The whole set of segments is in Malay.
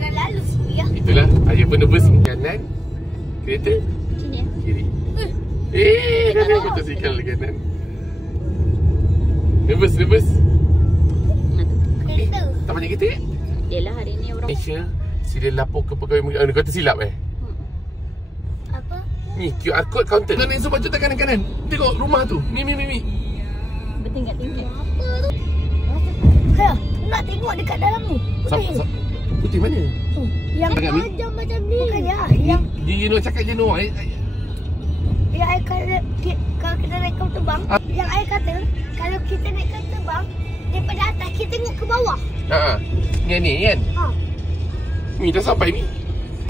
Dah lalu ya. Itulah, ayah pun nervous ni. Kanan, kereta, Sini. kiri. Dah tengok motosikal kanan. Nervous. Kereta. Tak banyak kereta? Yelah hari ni orang Malaysia, sila lapor ke pegawai dia kata silap Apa? Ni QR code counter. Kanan so baju tak kanan. Tengok rumah tu. Mi. bertingkat-tingkat. Apa tu? Kaya, nak tengok dekat dalam ni. Putih. Putih mana? Tu. Yang Dekat ni? panjang macam ni. Bukannya. Yang Gino cakap Gino. yang I kata kalau kita naik kapal terbang, yang I kata kalau kita naik kapal terbang daripada atas kita tengok ke bawah. Ni kan? Ha. Ni dah sampai ni.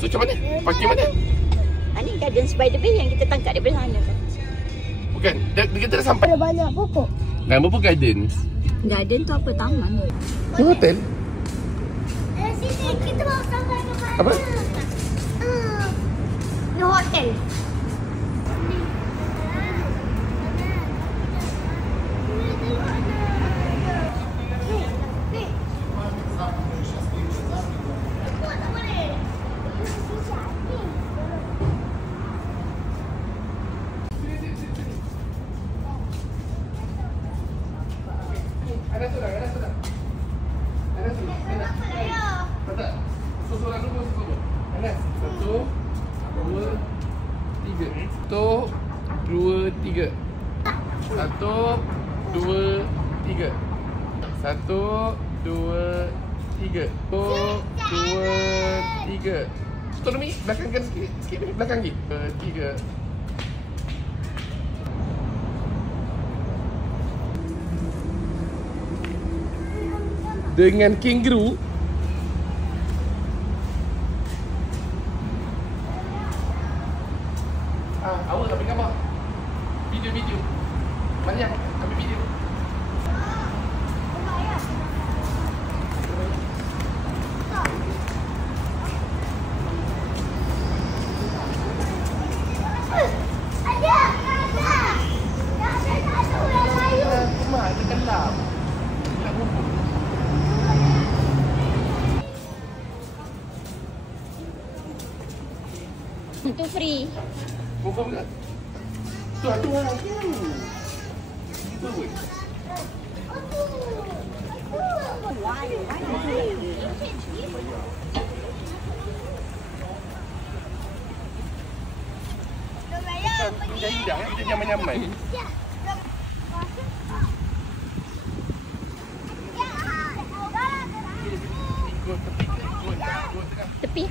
So macam mana? Parking mana? Ni Gardens by the Bay yang kita tangkap daripada sana kan. Bukan. Dia kata dah sampai. Ada banyak pokok. Nama pun Gardens. Garden tu apa, taman tu? Ni hotel. Sini kita baru sampai ke mana? Apa? Ni hotel. Satu, dua, tiga. Tolong Mi, belakangkan sikit Mi, belakang lagi. Tiga. Dengan kangaroo. Awak nak ambil gambar. Video. Mana yang ambil video? Itu free. Confirm tak? Tu lah. Indah-indah kan, kita nyaman-nyaman. Tepi.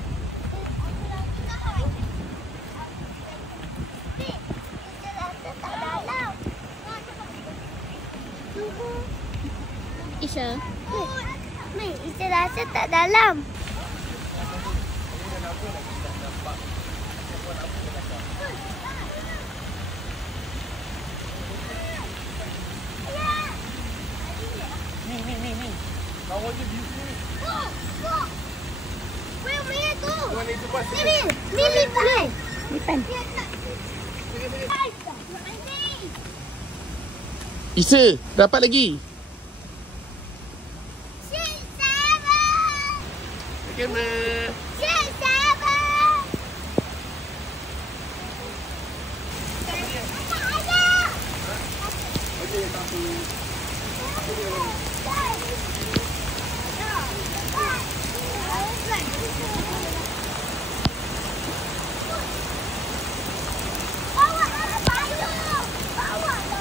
Isha. Ni, kita rasa tak dalam. Ni. Lawan je view ni. Weh tu. Mana itu pas? Ni lipan. Lipan. Isa, dapat lagi. Kamera.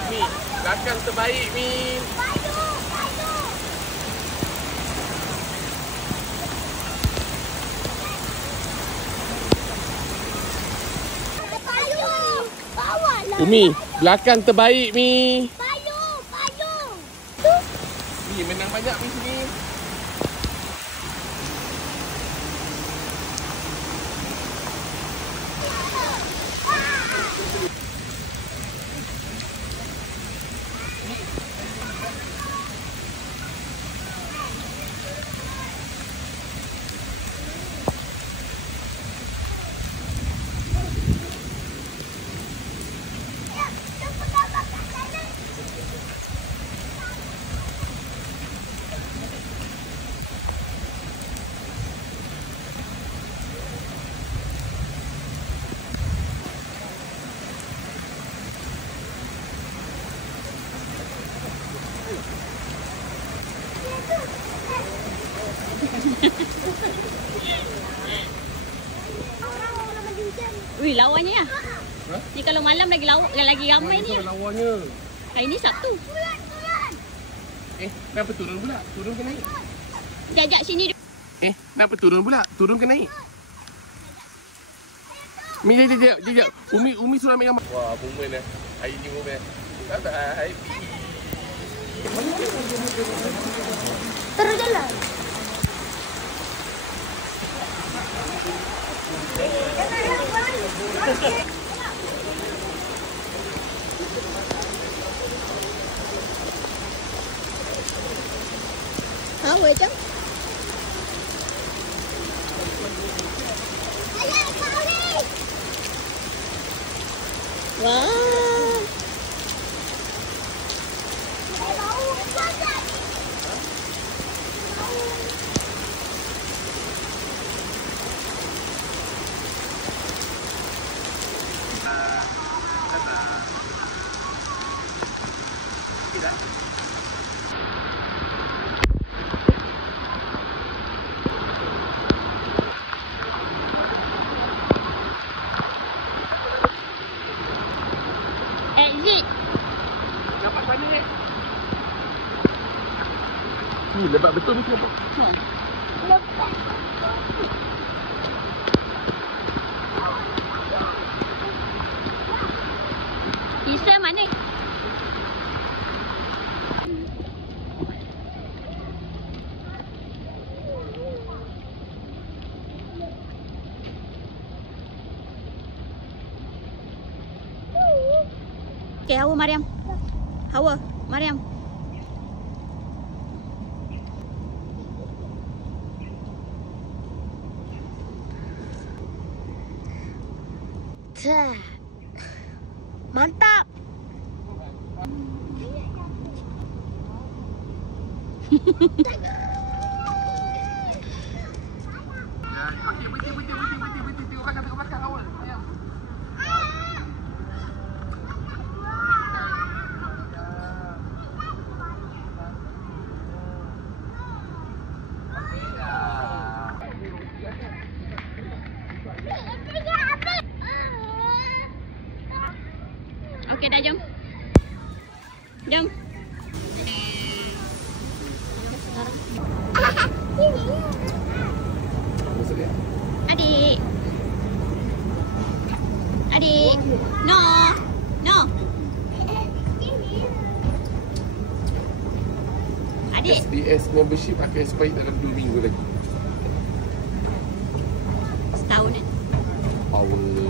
Mi, belakang terbaik Mi. Umi, belakang terbaik Mi. Payung. Mi menang banyak Mi sini. Wih, lawannya ya. Ha? Ni kalau malam lagi ramai ni. Lawannya. Hari ni Sabtu. Kenapa turun pula? Turun ke naik? Jajak sini. Kenapa turun pula? Turun ke naik? Mi, jap. Umi suruh ambil gambar. Wah, momen eh. Hari ni momen. Bye-bye. Terus jalan. Hawa je. Wah. Exit. Dapat mana ni? Ni lebat betul ni kenapa? Isa mana? Okay, Hawa Mariam. Hawa Mariam. Mantap. Okey, berhenti. Tengok belakang awal. Ayam. Okey, dah jom. Jom. Adik. Adik. No. Adik. SDS membership akan expired dalam 2 minggu lagi. Setahun eh? Power. No.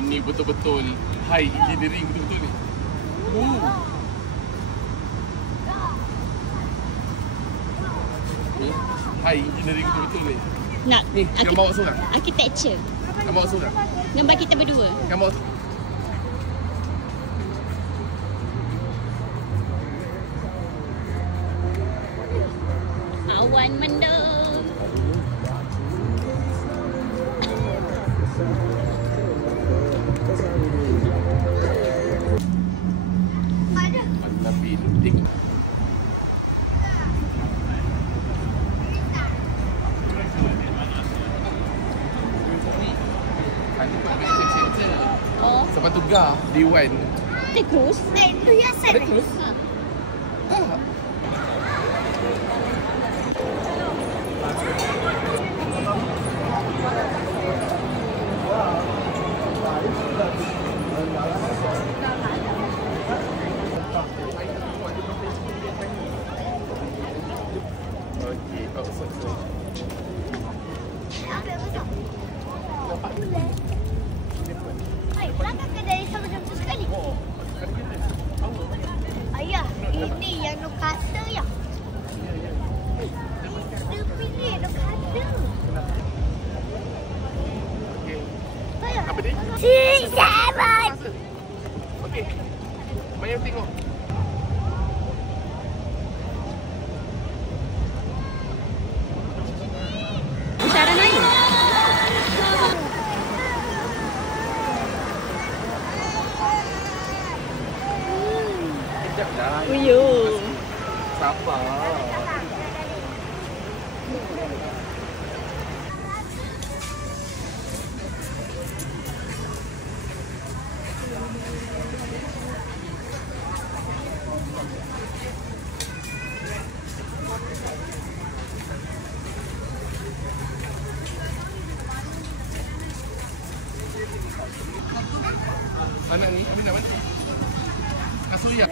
Ini betul-betul high engineering betul-betul ni. High engineering betul-betul ni. Nak. Ni, yang bawa seorang. Architecture. Yang bawa seorang. Gambar kita berdua. Yang bawa Awan mendung. Ada. tapi tengok. Ada convention center. Oh, Sebab tu Gah, Dewan. kita cruise. Itu ya Ada saya. cruise? Tak. Okey, outside tu. Apa betul? Boleh. cepat. Okey. Maya tengok. Cara naik. Kejap dah. Uyo. Sabar. Anak ni, Aminah mana? Asuya.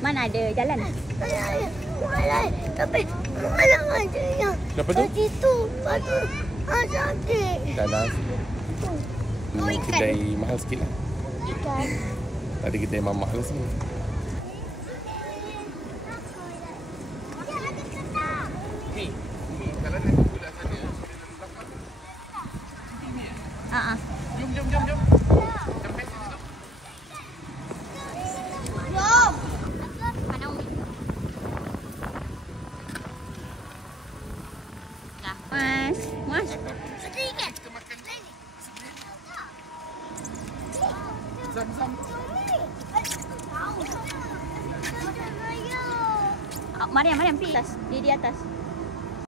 Mana ada jalan? Tapi malam ada yang Kenapa tu? situ batu sakit. Dah lah. Oh, ikan. Kedai mahal sikit lah. Ikan. Tadi kedai mamak lah sini. Ni, kalau nak sebelah sana, Ah. jom. Sampai situ tu. Jom. Mana Umi? Dah. Mas. Sedikit. Kita makan Zam-zam. Mariam pergi atas. Dia di atas.